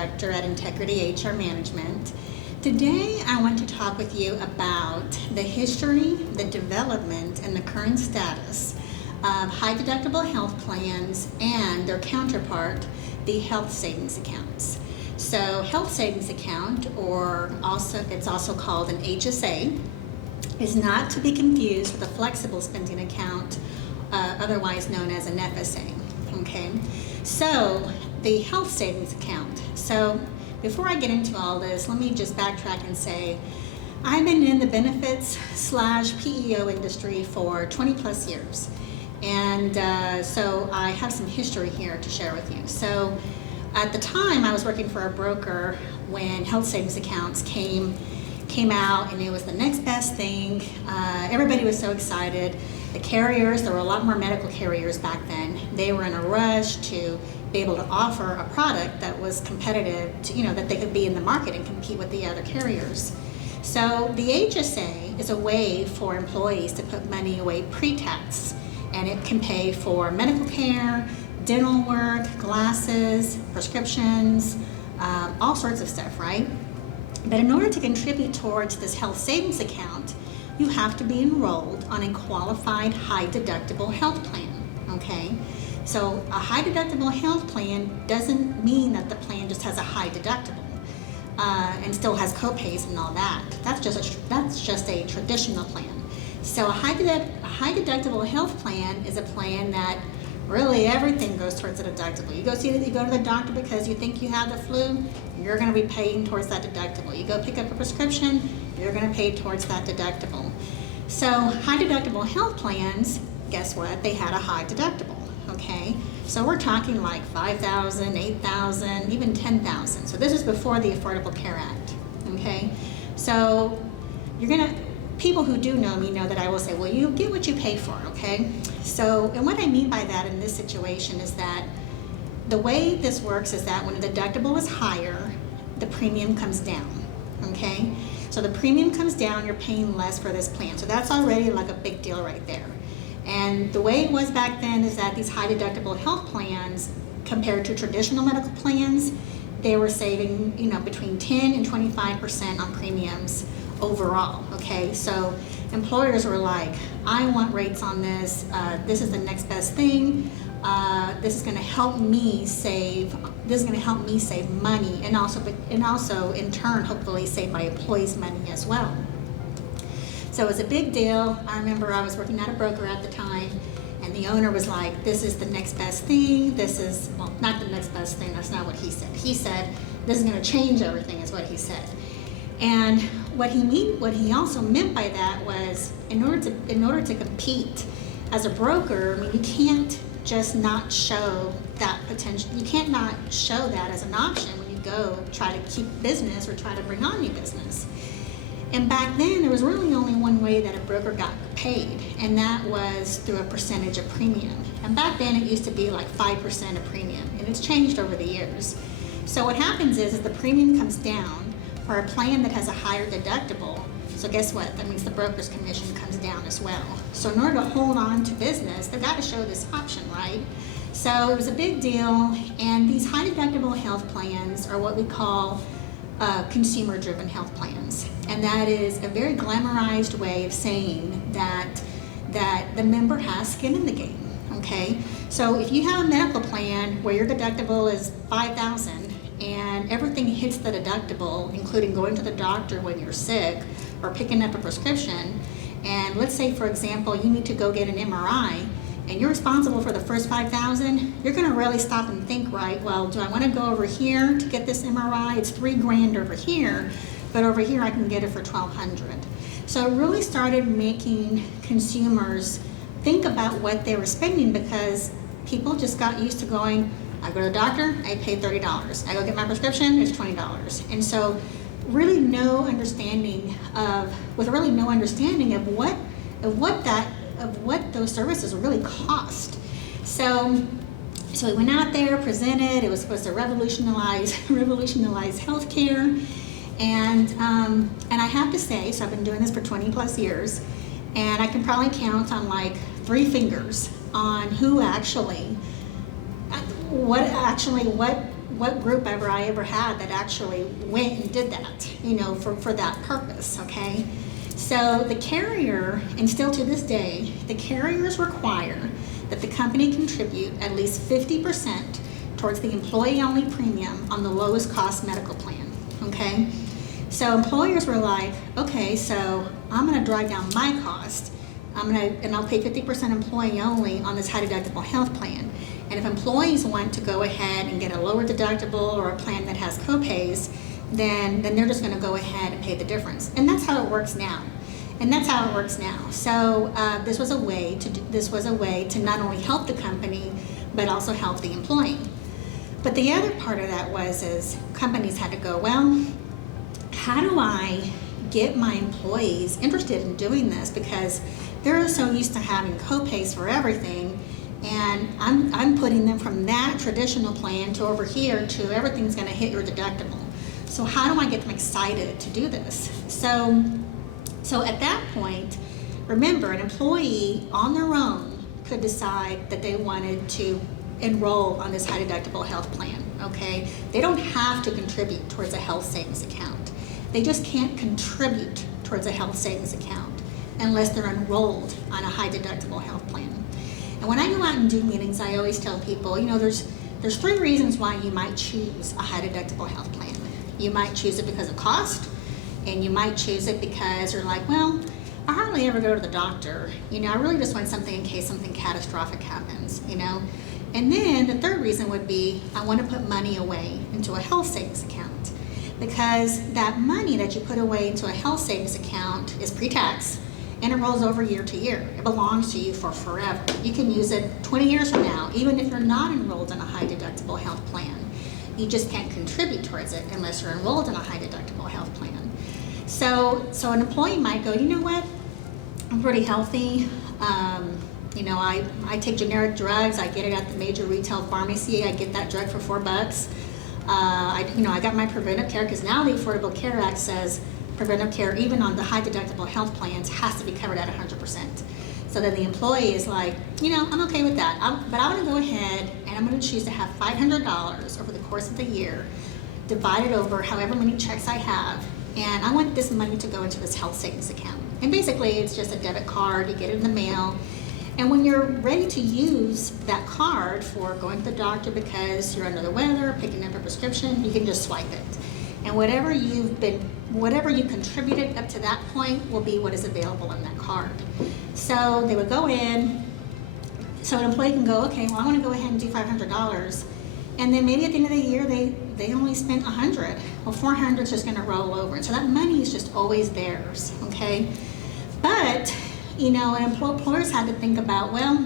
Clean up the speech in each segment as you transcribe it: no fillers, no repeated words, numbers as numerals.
Director at Integrity HR Management. Today I want to talk with you about the history, the development, and the current status of high deductible health plans and their counterpart, the health savings accounts. So health savings account, or it's also called an HSA, is not to be confused with a flexible spending account, otherwise known as an FSA. Okay, so the health savings account. So before I get into all this, let me just backtrack and say I've been in the benefits / PEO industry for 20 plus years, and so I have some history here to share with you. So at the time, I was working for a broker when health savings accounts came out, and it was the next best thing. Everybody was so excited. The carriers, there were a lot more medical carriers back then. They were in a rush to be able to offer a product that was competitive, that they could be in the market and compete with the other carriers. So the HSA is a way for employees to put money away pre-tax, and it can pay for medical care, dental work, glasses, prescriptions, all sorts of stuff, right? But in order to contribute towards this health savings account, you have to be enrolled on a qualified high deductible health plan, okay? So a high deductible health plan doesn't mean that the plan just has a high deductible and still has co-pays and all that. That's just a traditional plan. So a high deductible health plan is a plan that really everything goes towards the deductible. You go to the doctor because you think you have the flu, you're going to be paying towards that deductible. You go pick up a prescription, you're going to pay towards that deductible. So high deductible health plans, guess what? They had a high deductible, okay? So we're talking like $5,000, $8,000, even $10,000. So this is before the Affordable Care Act, okay? So people who do know me know that I will say, well, you get what you pay for, okay? So, and what I mean by that in this situation is that the way this works is that when the deductible is higher, the premium comes down, okay? So the premium comes down, you're paying less for this plan. So that's already like a big deal right there. And the way it was back then is that these high deductible health plans, compared to traditional medical plans, they were saving, between 10 and 25% on premiums overall, okay? So employers were like, I want rates on this. This is the next best thing. This is going to help me save. This is going to help me save money, and also in turn, hopefully, save my employees money as well. So it was a big deal. I remember I was working at a broker at the time, and the owner was like, "This is the next best thing. Not the next best thing. That's not what he said. He said this is going to change everything," is what he said. And what he also meant by that was, in order to compete as a broker, you can't just not show that potential. You can't not show that as an option when you go try to keep business or try to bring on new business. And back then, there was really only one way that a broker got paid, and that was through a percentage of premium. And back then, it used to be like 5% of premium, and it's changed over the years. So what happens is the premium comes down for a plan that has a higher deductible. So guess what? That means the broker's commission comes down as well. So in order to hold on to business, they've got to show this option, right? So it was a big deal, and these high deductible health plans are what we call consumer-driven health plans. And that is a very glamorized way of saying that the member has skin in the game, okay? So if you have a medical plan where your deductible is $5,000 and everything hits the deductible, including going to the doctor when you're sick or picking up a prescription, and let's say, for example, you need to go get an MRI, and you're responsible for the first $5,000, you're going to really stop and think, right? Well, do I want to go over here to get this MRI? It's $3,000 over here, but over here I can get it for $1,200. So it really started making consumers think about what they were spending, because people just got used to going, I go to the doctor, I pay $30. I go get my prescription, it's $20. And so really no understanding of what those services really cost. So we went out there, presented. It was supposed to revolutionize healthcare, and I have to say, so I've been doing this for 20 plus years, and I can probably count on like 3 fingers on what what group I ever had that actually went and did that, for that purpose, okay? So the carrier, and still to this day, the carriers require that the company contribute at least 50% towards the employee-only premium on the lowest cost medical plan, okay? So employers were like, okay, so I'm gonna drive down my cost, and I'll pay 50% employee only on this high deductible health plan. And if employees want to go ahead and get a lower deductible or a plan that has co-pays, then they're just gonna go ahead and pay the difference. And that's how it works now. So this was a way to not only help the company, but also help the employee. But the other part of that is companies had to go, well, how do I get my employees interested in doing this? Because they're so used to having co-pays for everything, and I'm putting them from that traditional plan to over here to everything's gonna hit your deductible. So how do I get them excited to do this? So at that point, remember, an employee on their own could decide that they wanted to enroll on this high deductible health plan, okay? They don't have to contribute towards a health savings account. They just can't contribute towards a health savings account unless they're enrolled on a high deductible health plan. And when I go out and do meetings, I always tell people, there's 3 reasons why you might choose a high deductible health plan. You might choose it because of cost, and you might choose it because you're like, well, I hardly ever go to the doctor. I really just want something in case something catastrophic happens, And then the 3rd reason would be, I want to put money away into a health savings account, because that money that you put away into a health savings account is pre-tax, and it rolls over year to year. It belongs to you for forever. You can use it 20 years from now, even if you're not enrolled in a high deductible health plan. You just can't contribute towards it unless you're enrolled in a high deductible health plan. So an employee might go, you know what, I'm pretty healthy. I take generic drugs. I get it at the major retail pharmacy. I get that drug for $4. I got my preventive care, because now the Affordable Care Act says preventive care, even on the high deductible health plans, has to be covered at 100%. So then the employee is like, I'm okay with that, but I'm going to go ahead and I'm going to choose to have $500 over the course of the year, divided over however many checks I have, and I want this money to go into this health savings account. And basically, it's just a debit card. You get it in the mail. And when you're ready to use that card for going to the doctor because you're under the weather, picking up a prescription, you can just swipe it. And whatever you contributed up to that point will be what is available in that card. So they would go in, so an employee can go, okay, well, I want to go ahead and do $500. And then maybe at the end of the year, they only spent $100. Well, $400 is just going to roll over. And so that money is just always theirs, okay? But, employers had to think about, well,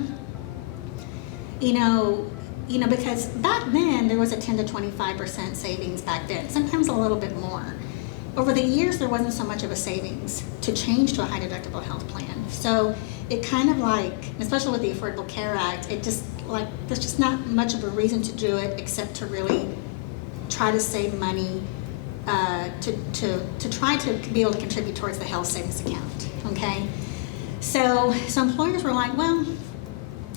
because back then there was a 10 to 25% savings back then, sometimes a little bit more. Over the years, there wasn't so much of a savings to change to a high deductible health plan. So it kind of especially with the Affordable Care Act, there's just not much of a reason to do it except to really try to save money, to try to be able to contribute towards the health savings account, okay? So employers were like, well,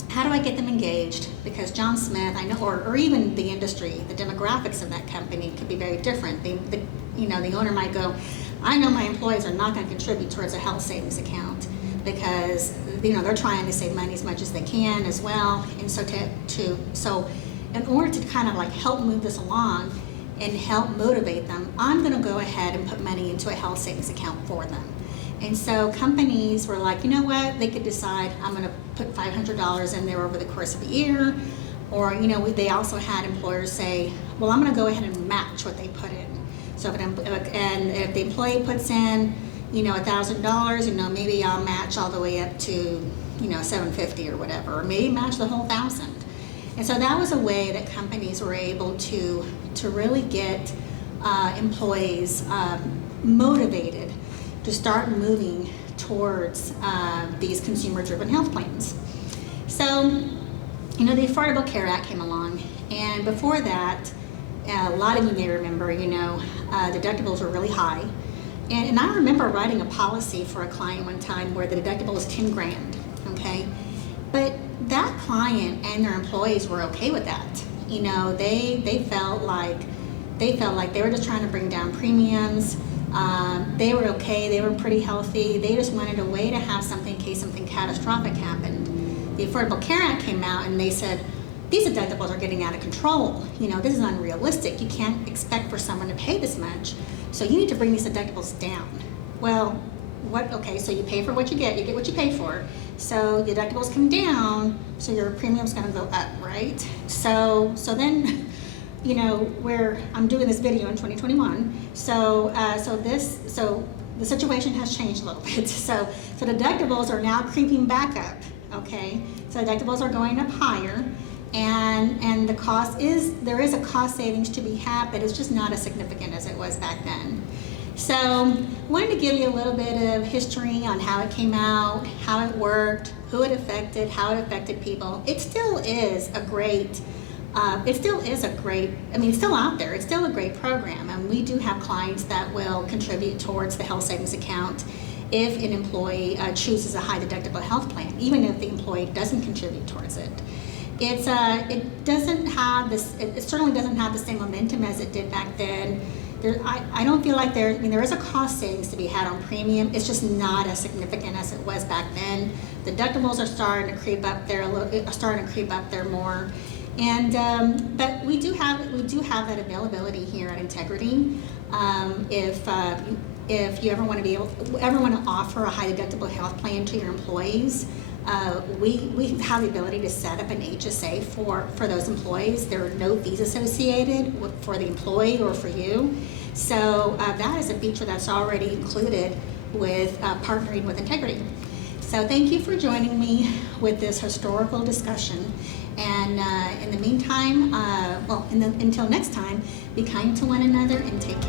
how do I get them engaged? Because John Smith, I know, or even the industry, the demographics of that company could be very different. The owner might go, I know my employees are not going to contribute towards a health savings account because they're trying to save money as much as they can as well. And so in order to kind of help move this along and help motivate them, I'm going to go ahead and put money into a health savings account for them. And so companies were like, you know what, they could decide, I'm going to put $500 in there over the course of a year. Or, they also had employers say, well, I'm going to go ahead and match what they put in. So if the employee puts in, $1,000, maybe I'll match all the way up to, $750 or whatever, or maybe match the whole $1,000. And so that was a way that companies were able to really get employees motivated to start moving towards these consumer-driven health plans. So, the Affordable Care Act came along, and before that, a lot of you may remember, deductibles were really high. And I remember writing a policy for a client one time where the deductible was $10,000, okay? But that client and their employees were okay with that. You know, they felt like they were just trying to bring down premiums. They were okay, they were pretty healthy. They just wanted a way to have something in case something catastrophic happened. The Affordable Care Act came out and they said, these deductibles are getting out of control. You know, this is unrealistic. You can't expect for someone to pay this much. So you need to bring these deductibles down. Well, okay, so you pay for what you get what you pay for. So the deductibles come down, so your premium's gonna go up, right? So then, you know, I'm doing this video in 2021, so the situation has changed a little bit. So deductibles are now creeping back up, okay? So deductibles are going up higher, and the cost there is a cost savings to be had, but it's just not as significant as it was back then. So I wanted to give you a little bit of history on how it came out, how it worked, who it affected, how it affected people. It still is a great, it's still out there. It's still a great program, and we do have clients that will contribute towards the health savings account if an employee chooses a high deductible health plan, even if the employee doesn't contribute towards it. It certainly doesn't have the same momentum as it did back then. I don't feel like there is a cost savings to be had on premium. It's just not as significant as it was back then. The deductibles are starting to creep up there more, and but we do have that availability here at Integrity. If you ever want to offer a high deductible health plan to your employees, we have the ability to set up an HSA for those employees. There are no fees associated for the employee or for you. So that is a feature that's already included with partnering with Integrity. So thank you for joining me with this historical discussion. And in the meantime, until next time, be kind to one another and take care.